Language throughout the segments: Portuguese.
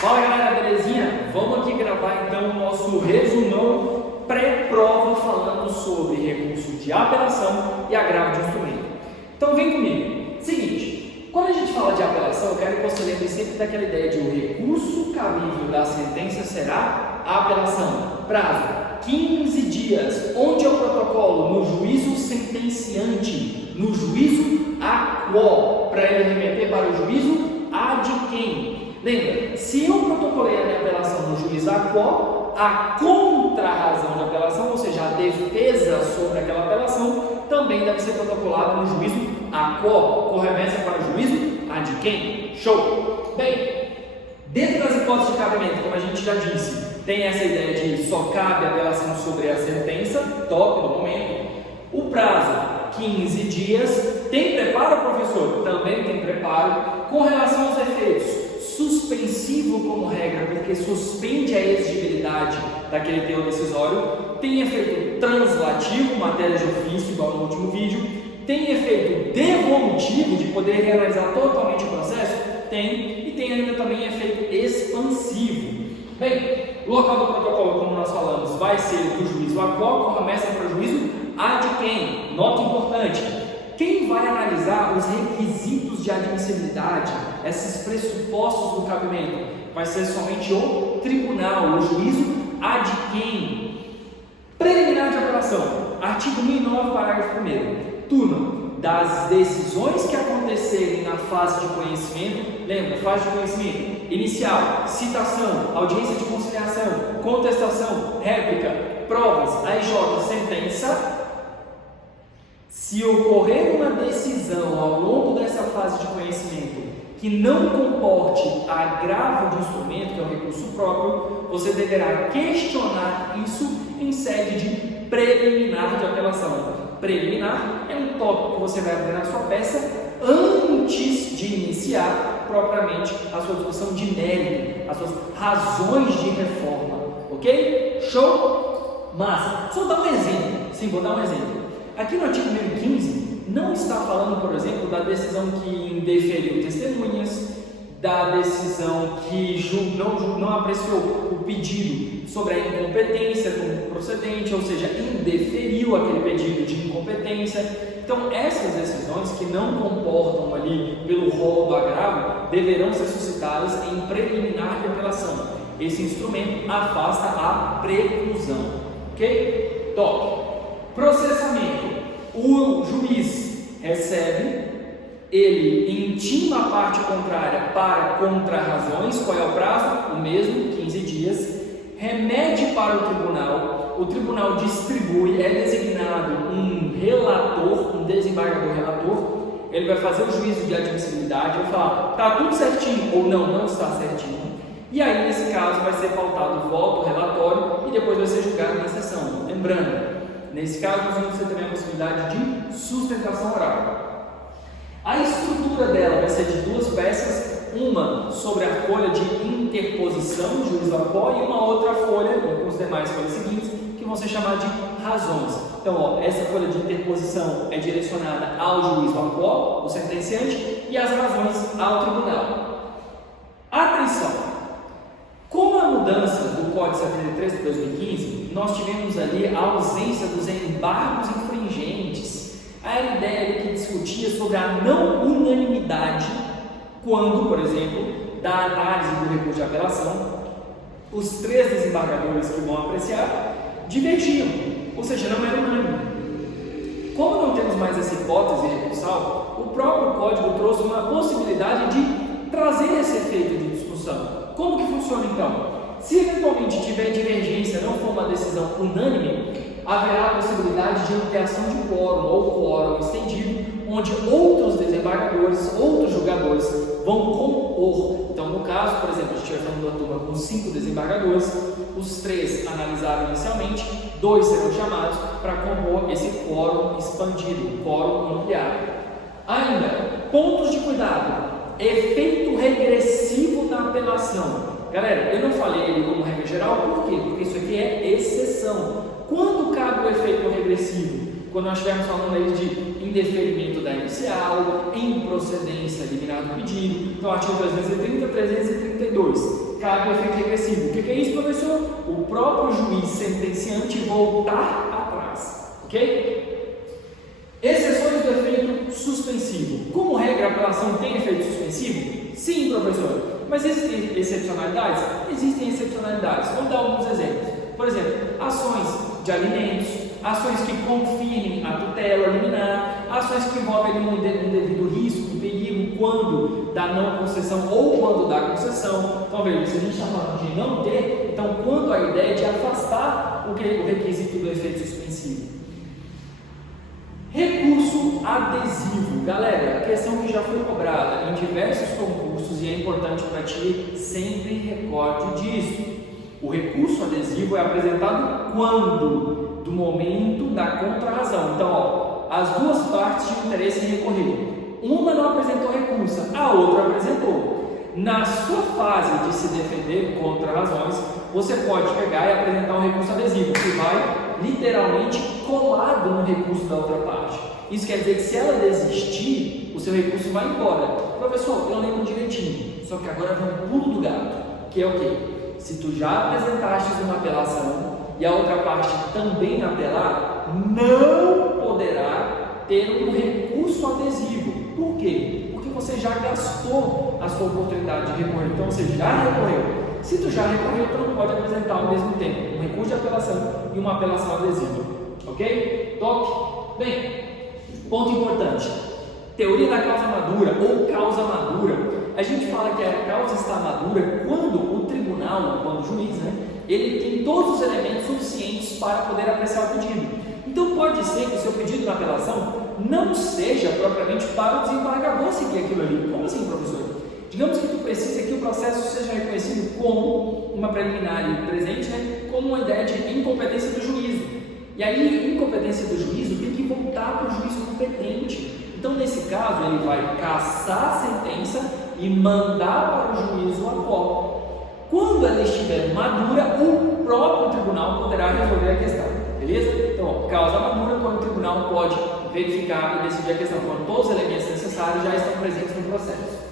Fala galera, belezinha? Vamos aqui gravar então o nosso resumão pré-prova falando sobre recurso de apelação e agravo de instrumento. Então vem comigo. Seguinte, quando a gente fala de apelação, eu quero que você lembre sempre daquela ideia de o recurso cabível da sentença será a apelação. Prazo 15 dias. Onde é o protocolo? No juízo sentenciante, no juízo a quo, para ele remeter para o juízo a de quem? Lembra, se eu protocolei a minha apelação no juízo a quo, a contra-razão de apelação, ou seja, a defesa sobre aquela apelação, também deve ser protocolada no juízo a quo, com remessa para o juízo a de quem? Show! Bem, dentro das hipóteses de cabimento, como a gente já disse, tem essa ideia de só cabe a apelação sobre a sentença, top no momento. O prazo, 15 dias. Tem preparo, professor? Também tem preparo. Com relação aos efeitos, suspensivo como regra, porque suspende a exigibilidade daquele teor decisório. Tem efeito translativo, matéria de ofício, igual no último vídeo. Tem efeito devolutivo, de poder realizar totalmente o processo? Tem. E tem ainda também efeito expansivo. Bem, o local do protocolo, como nós falamos, vai ser do juízo a quo, com remessa para o juízo a de quem? Nota importante. Quem vai analisar os requisitos de admissibilidade, esses pressupostos do cabimento? Vai ser somente o tribunal, o juízo a de quem? Preliminar de apelação. Artigo 1009, parágrafo 1º. Turma das decisões que acontecerem na fase de conhecimento. Lembra, fase de conhecimento inicial, citação, audiência de conciliação, contestação, réplica, provas, AIJ, sentença. Se ocorrer uma decisão ao longo dessa fase de conhecimento que não comporte agravo de instrumento, que é o recurso próprio, você deverá questionar isso em sede de preliminar de apelação. Preliminar é um tópico que você vai abrir na sua peça antes de iniciar propriamente a sua discussão de mérito, as suas razões de reforma, ok? Show? Massa! Só dar um exemplo, sim, vou dar um exemplo. Aqui no artigo 1015 não está falando, por exemplo, da decisão que indeferiu testemunhas, da decisão que não apreciou o pedido sobre a incompetência como procedente, ou seja, indeferiu aquele pedido de incompetência. Então, essas decisões que não comportam ali pelo rol do agravo deverão ser suscitadas em preliminar de apelação. Esse instrumento afasta a preclusão, ok? Top. Processamento. O juiz recebe, ele intima a parte contrária para contra-razões. Qual é o prazo? O mesmo, 15 dias. Remete para o tribunal distribui, é designado um relator, um desembargador relator. Ele vai fazer o juízo de admissibilidade, vai falar, está tudo certinho ou não, não está certinho. E aí, nesse caso, vai ser pautado o voto, o relatório e depois vai ser julgado na sessão. Lembrando, nesse caso, nós vamos ter também a possibilidade de sustentação oral. A estrutura dela vai ser de duas peças, uma sobre a folha de interposição, juízo a quo, e uma outra folha, com os demais folhas seguintes, que vão ser chamadas de razões. Então, essa folha de interposição é direcionada ao juízo a quo, o sentenciante, e as razões ao tribunal. Atenção! Com a mudança do Código 73 de 2015, nós tivemos ali a ausência dos embargos infringentes. A ideia ali que discutia sobre a não unanimidade quando, por exemplo, da análise do recurso de apelação, os três desembargadores que vão apreciar divergiam, ou seja, não era unânime. Como não temos mais essa hipótese recursal, o próprio Código trouxe uma possibilidade de trazer esse efeito de discussão. Como que funciona então? Se eventualmente tiver divergência, não for uma decisão unânime, haverá a possibilidade de ampliação de quórum ou quórum estendido, onde outros desembargadores, outros julgadores vão compor. Então, no caso, por exemplo, a gente vai falando da turma com 5 desembargadores, os 3 analisaram inicialmente, 2 serão chamados para compor esse quórum expandido, quórum ampliado. Ainda, pontos de cuidado. Efeito regressivo na apelação. Galera, eu não falei ele como regra geral, por quê? Porque isso aqui é exceção. Quando cabe o efeito regressivo? Quando nós estivermos falando aí de indeferimento da inicial, improcedência liminar do pedido, então artigo 330, 332. cabe o efeito regressivo. O que é isso, professor? O próprio juiz sentenciante voltar atrás, ok? Exceções do efeito suspensivo. Como regra, a apelação tem efeito suspensivo? Sim, professor. Mas existem excepcionalidades? Existem excepcionalidades. Vou dar alguns exemplos. Por exemplo, ações de alimentos, ações que confirmem a tutela liminar, ações que envolvem um devido risco, um perigo, quando da não concessão ou quando da concessão. Então, veja, se a gente está falando de não ter, então quando a ideia é de afastar o requisito do efeito suspensivo. Recurso adesivo. Galera, a questão que já foi cobrada em diversos concursos e é importante para ti, sempre recorde disso. O recurso adesivo é apresentado quando? Do momento da contrarrazão. Então, ó, as duas partes de interesse recorreram. Uma não apresentou recurso, a outra apresentou. Na sua fase de se defender contra razões, você pode pegar e apresentar um recurso adesivo, que vai literalmente colado no recurso da outra parte. Isso quer dizer que se ela desistir, o seu recurso vai embora. Professor, eu lembro direitinho, só que agora vem um pulo do gato, que é o quê? Se tu já apresentaste uma apelação e a outra parte também apelar, não poderá ter um recurso adesivo. Por quê? Porque você já gastou a sua oportunidade de recorrer, então você já recorreu. Se tu já recorreu, tu não pode apresentar ao mesmo tempo um recurso de apelação e uma apelação adesiva. Ok? Top? Bem, ponto importante. Teoria da causa madura ou causa madura. A gente fala que a causa está madura quando o tribunal, quando o juiz, ele tem todos os elementos suficientes para poder apreciar o pedido. Então pode ser que o seu pedido na apelação não seja propriamente para o desembargador seguir aquilo ali. Como assim, professor? Digamos que tu precisa que o processo seja reconhecido como uma preliminar presente, como uma ideia de incompetência do juízo. E aí, incompetência do juízo tem que voltar para o juízo competente. Então, nesse caso, ele vai cassar a sentença e mandar para o juízo a qual. Quando ela estiver madura, o próprio tribunal poderá resolver a questão. Beleza? Então, causa madura, quando o tribunal pode verificar e decidir a questão, quando todos os elementos necessários já estão presentes no processo.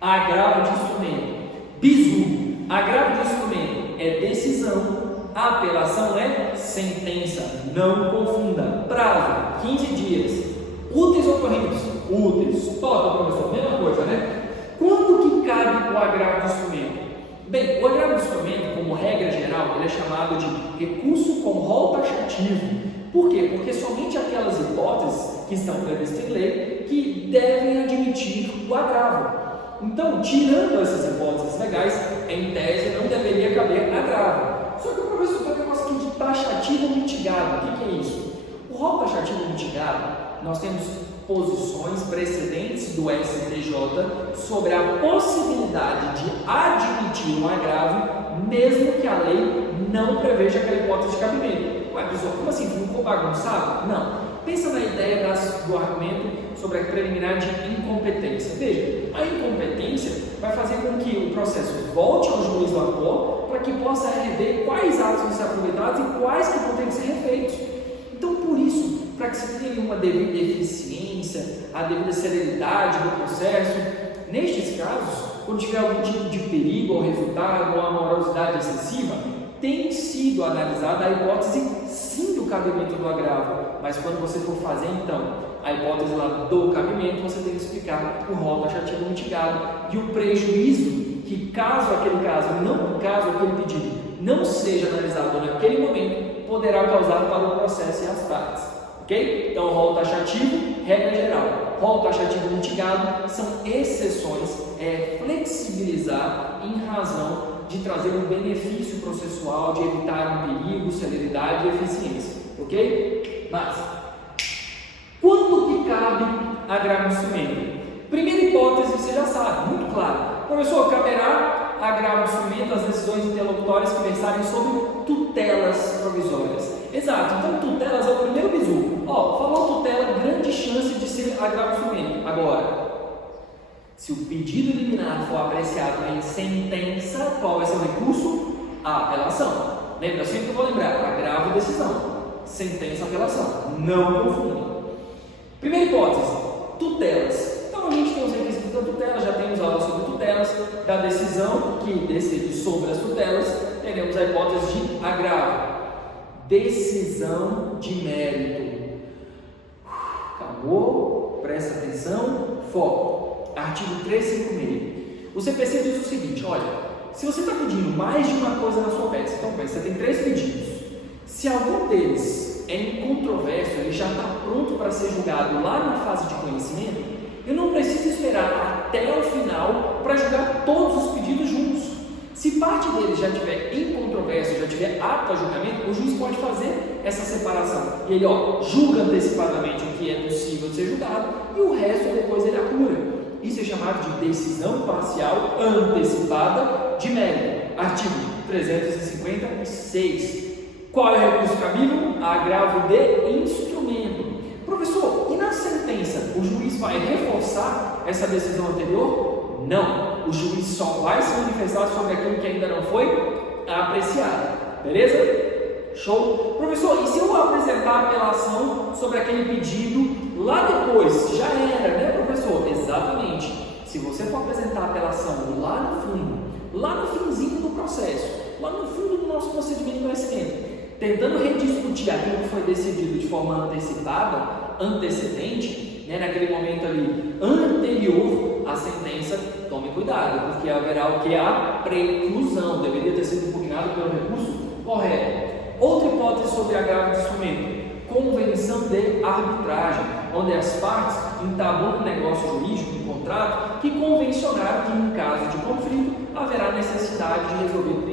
Agravo de instrumento. Bizu. Agravo de instrumento é decisão. A apelação é sentença. Não confunda. Prazo: 15 dias. Úteis ou corridos? Úteis. Toca, professor. Mesma coisa, né? Quando que cabe o agravo de instrumento? Bem, o agravo de instrumento, como regra geral, ele é chamado de recurso com rol taxativo. Por quê? Porque somente aquelas hipóteses que estão previstas em lei que devem admitir o agravo. Então, tirando essas hipóteses legais, em tese não deveria caber agravo. Só que o professor tem um negócio aqui de taxativo mitigado. O que é isso? O rol taxativo mitigado, nós temos posições precedentes do STJ sobre a possibilidade de admitir um agravo, mesmo que a lei não preveja aquela hipótese de cabimento. Ué, pessoal, como assim? Ficou bagunçado? Não. Pensa na ideia do argumento sobre a preliminar de incompetência. Veja, a incompetência vai fazer com que o processo volte ao juiz do acó para que possa rever quais atos vão ser aproveitados e quais que vão ter que ser refeitos. Então, por isso, para que se tenha uma devida eficiência, a devida celeridade do processo, nestes casos, quando tiver algum tipo de perigo ao resultado ou a morosidade excessiva, tem sido analisada a hipótese sim do cabimento do agravo, mas quando você for fazer então a hipótese lá do cabimento, você tem que explicar o rol taxativo mitigado e o prejuízo que caso aquele pedido não seja analisado naquele momento, poderá causar para o processo e as partes. Ok? Então, rol taxativo, regra geral. Rol taxativo mitigado são exceções, flexibilizar em razão de trazer um benefício processual, de evitar um perigo, celeridade e eficiência. Ok? Mas, quando que cabe agravo de instrumento? Primeira hipótese, você já sabe, muito claro. Professor, caberá agravo de instrumento às decisões interlocutórias que versarem sobre tutelas provisórias. Exato, então tutelas é o primeiro bizu. Falou tutela, grande chance de ser agravo de instrumento. Agora, se o pedido liminar for apreciado em sentença, qual vai ser o recurso? A apelação. Lembra? Sempre que eu vou lembrar, agravo e decisão. Sentença, apelação. Não confunda. Primeira hipótese, tutelas. Então a gente tem os requisitos da tutela, já temos aulas sobre tutelas. da decisão que decide sobre as tutelas, teremos a hipótese de agravo. Decisão de mérito. Acabou? Presta atenção, foco. Artigo 356. O CPC diz o seguinte, olha, se você está pedindo mais de uma coisa na sua peça, então você tem 3 pedidos. Se algum deles é incontroverso, ele já está pronto para ser julgado lá na fase de conhecimento, eu não preciso esperar até o final para julgar todos os pedidos juntos. Se parte deles já estiver incontroverso, já estiver apto a julgamento, o juiz pode fazer essa separação. E ele julga antecipadamente o que é possível de ser julgado e o resto depois ele apura. Isso é chamado de decisão parcial antecipada de mérito. Artigo 356. Qual é o recurso cabível? Agravo de instrumento. Professor, e na sentença, o juiz vai reforçar essa decisão anterior? Não. O juiz só vai se manifestar sobre aquilo que ainda não foi apreciado. Beleza? Show? Professor, e se eu apresentar a apelação sobre aquele pedido lá depois? Já era, né, professor? Exatamente. Se você for apresentar a apelação lá no fundo, lá no finzinho do processo, lá no fundo do nosso procedimento de conhecimento, tentando rediscutir aquilo que foi decidido de forma antecipada, antecedente, né, naquele momento ali anterior à sentença, tome cuidado, porque haverá o que é a preclusão, deveria ter sido impugnado pelo recurso correto. Outra hipótese sobre agravo de instrumento, convenção de arbitragem, onde as partes entablam um negócio jurídico, um contrato, que convencionaram que, em caso de conflito, haverá necessidade de resolver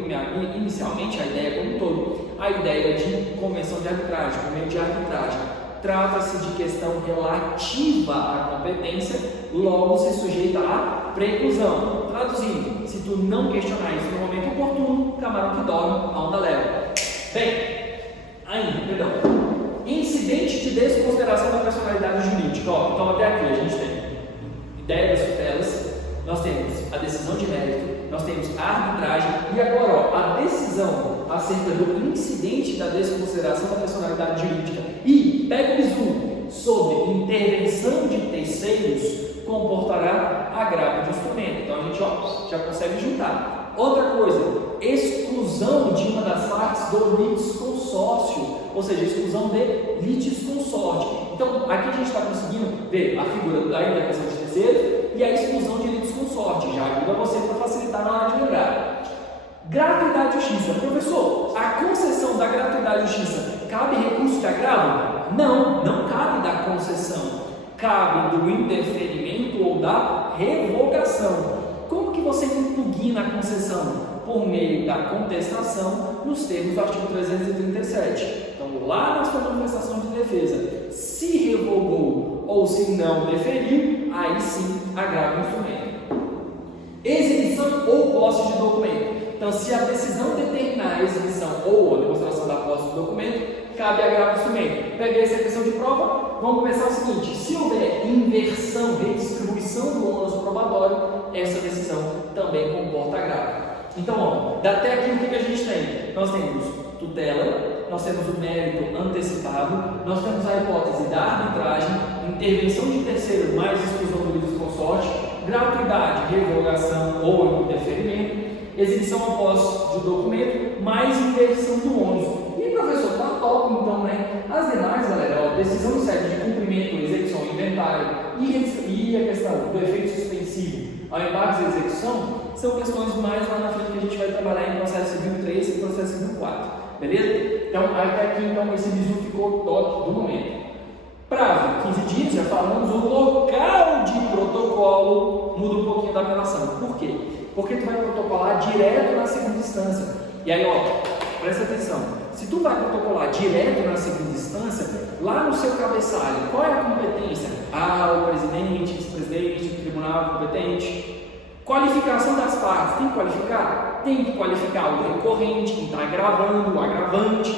inicialmente a ideia como um todo, a ideia de convenção de arbitragem, por meio de arbitragem. Trata-se de questão relativa à competência, logo se sujeita à preclusão. Traduzindo, se tu não questionar isso no momento oportuno, camarão que dorme, a onda leva. Bem, incidente de desconsideração da personalidade jurídica. Então até aqui a gente tem ideia das tutelas, nós temos a decisão de mérito, nós temos a arbitragem e agora a decisão acerca do incidente da desconsideração da personalidade jurídica e pega o bizu sobre intervenção de terceiros comportará agravo de instrumento. Então a gente já consegue juntar. Outra coisa, exclusão de uma das partes do litisconsórcio, ou seja, exclusão de litisconsorte. Então aqui a gente está conseguindo ver a figura da intervenção de terceiros e a exclusão de litisconsorte. Já ajuda você para facilitar na hora de lembrar. Gratuidade e justiça. Professor, a concessão da gratuidade e justiça cabe recurso de agravo? Não cabe da concessão. Cabe do indeferimento ou da revogação. Como que você impugna a concessão? Por meio da contestação nos termos do artigo 337. Então, lá na sua manifestação de defesa, se revogou ou se não deferiu, aí sim agrava o instrumento. Exibição ou posse de documento. Então, se a decisão determinar a exibição ou a demonstração da posse do documento, cabe agravo do instrumento. Peguei essa questão de prova, vamos começar o seguinte: se houver inversão, redistribuição do ônus probatório, essa decisão também comporta agravo. Então, até aqui o que a gente tem? Nós temos tutela, nós temos o mérito antecipado, nós temos a hipótese da arbitragem, intervenção de terceiro mais exclusão do litisconsorte, gratuidade, revogação ou indeferimento, exibição ou posse de documento, mais inversão do ônus. E professor, tá top então, né? As demais, galera, decisão em sede de cumprimento, execução, inventário e a questão do efeito suspensivo ao embargo de execução são questões mais lá na frente que a gente vai trabalhar em processo civil 3 e processo civil 4, beleza? Então, até aqui, então, esse bizu ficou top do momento. Prazo, 15 dias, já falamos, o local de protocolo muda um pouquinho da apelação. Por quê? Porque tu vai protocolar direto na segunda instância. E aí, presta atenção, se tu vai protocolar direto na segunda instância, lá no seu cabeçalho, qual é a competência? O presidente, vice-presidente, o tribunal competente. Qualificação das partes, tem que qualificar? Tem que qualificar o recorrente, quem está agravando, o agravante.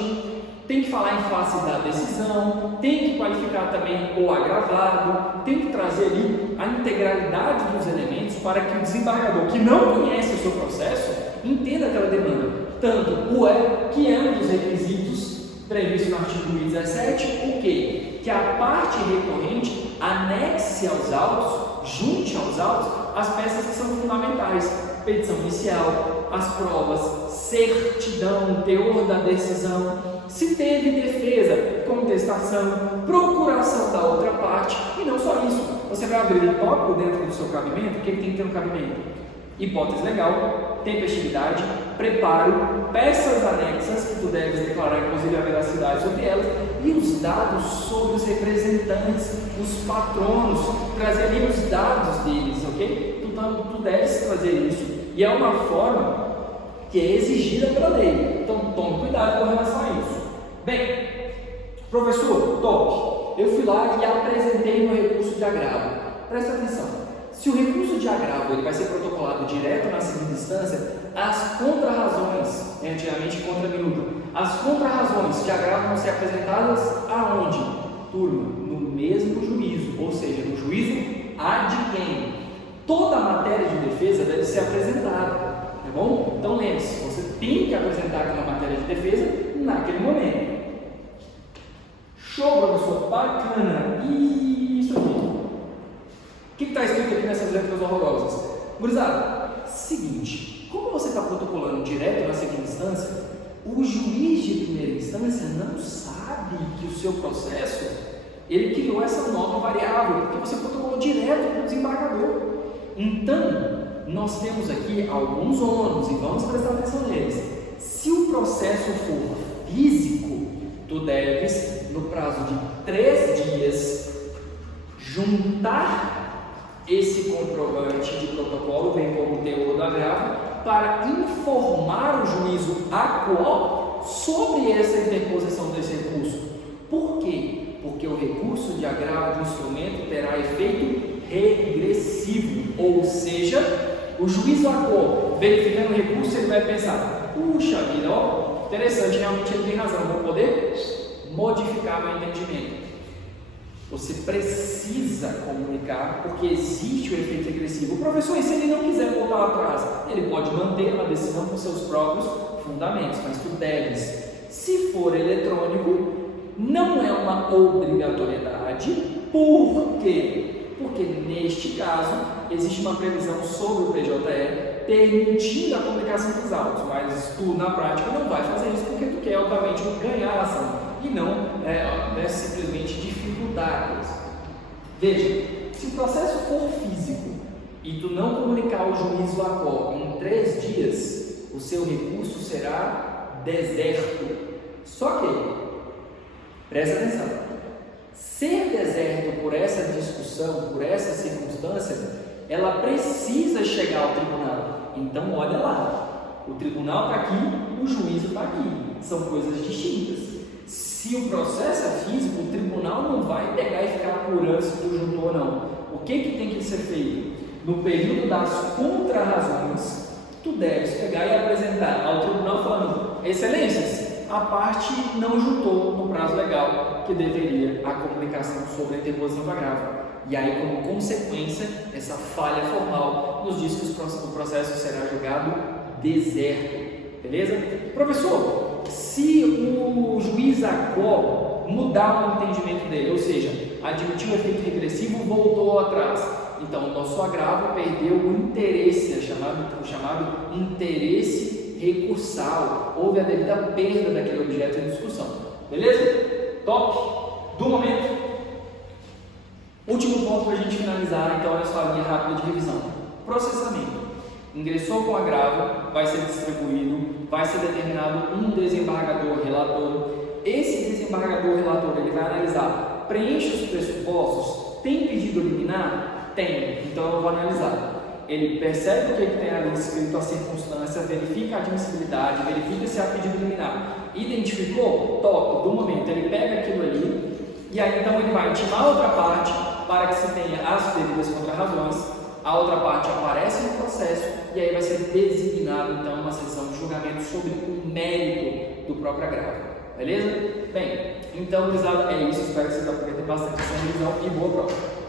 Tem que falar em face da decisão, tem que qualificar também o agravado, tem que trazer ali a integralidade dos elementos para que o desembargador que não conhece o seu processo entenda aquela demanda. Tanto o que é um dos requisitos previsto no artigo 1017, o quê? Que a parte recorrente anexe aos autos, junte aos autos, as peças que são fundamentais: petição inicial, as provas, certidão, teor da decisão, se teve defesa, contestação, procuração da outra parte. E não só isso, você vai abrir o tópico dentro do seu cabimento. O que tem que ter no cabimento? Hipótese legal, tempestividade, preparo, peças anexas que tu deves declarar inclusive a veracidade sobre elas, e os dados sobre os representantes, os patronos, trazer ali os dados deles, ok? Tu deves trazer isso, e é uma forma que é exigida pela lei, então tome cuidado com relação a isso. Bem, professor, top, eu fui lá e apresentei meu recurso de agravo. Presta atenção. Se o recurso de agravo ele vai ser protocolado direto na segunda instância, as contrarrazões, antigamente contra miúdo, as contrarrazões de agravo vão ser apresentadas aonde? Turma, no mesmo juízo, ou seja, no juízo ad quem? Toda a matéria de defesa deve ser apresentada, tá bom? Então lembre-se, você tem que apresentar aquela matéria de defesa naquele momento. Show, professor, bacana. Isso aqui. O que está escrito aqui nessas letras horrorosas? Gurizada, seguinte, como você está protocolando direto na segunda instância, o juiz de primeira instância não sabe que o seu processo, ele criou essa nova variável, porque você protocolou direto para o desembargador. Então, nós temos aqui alguns ônus e vamos prestar atenção neles. Se o processo for físico, tu deves, no prazo de 3 dias, juntar esse comprovante de protocolo, bem como o teor do agravo, para informar o juízo aquo sobre essa interposição desse recurso. Por quê? Porque o recurso de agravo do instrumento terá efeito regressivo, ou seja, o juiz aquo, verificando o recurso, ele vai pensar: puxa vida, ó, interessante, realmente ele tem razão, vou poder modificar meu entendimento. Você precisa comunicar, porque existe o efeito regressivo. O professor, e se ele não quiser voltar atrás? Ele pode manter uma decisão com seus próprios fundamentos, mas tu deves. Se for eletrônico, não é uma obrigatoriedade. Por quê? Porque neste caso, existe uma previsão sobre o PJE permitindo a comunicação dos autos, mas tu, na prática, não vai fazer isso porque tu quer, obviamente, ganhar a ação e não simplesmente dificultar a coisa. Veja, se o processo for físico e tu não comunicar ao juiz do ACO em 3 dias, o seu recurso será deserto. Só que, presta atenção, ser deserto por essa discussão, por essa circunstância, ela precisa chegar ao tribunal. Então, olha lá, o tribunal está aqui, o juízo está aqui, são coisas distintas. Se o processo é físico, o tribunal não vai pegar e ficar apurando se tu juntou ou não. O que tem que ser feito? No período das contrarrazões, tu deves pegar e apresentar ao tribunal falando: excelências, a parte não juntou no prazo legal que deveria a comunicação sobre a interposição do agravo. E aí, como consequência, essa falha formal nos diz que o processo será julgado deserto. Beleza? Professor, se o juiz ACO mudar o entendimento dele, ou seja, admitiu o efeito regressivo, voltou atrás, então o nosso agravo perdeu o interesse, o chamado interesse recursal, houve a devida perda daquele objeto em discussão. Beleza? Top! Do momento. Último ponto para a gente finalizar, então, essa linha rápida de revisão. Processamento. Ingressou com agravo, vai ser distribuído, vai ser determinado um desembargador relator. Esse desembargador relator, ele vai analisar: preenche os pressupostos? Tem pedido liminar? Tem, então eu vou analisar. Ele percebe o que tem ali escrito, a circunstância, verifica a admissibilidade, verifica se há pedido liminar. Identificou? Top, do momento ele pega aquilo ali, e aí então ele vai intimar a outra parte para que se tenha as devidas contrarrazões. A outra parte aparece no processo e aí vai ser designado então uma sessão de julgamento sobre o mérito do próprio agravo. Beleza? Bem, então, gurizada, é isso. Espero que vocês aproveitem bastante essa revisão e boa prova.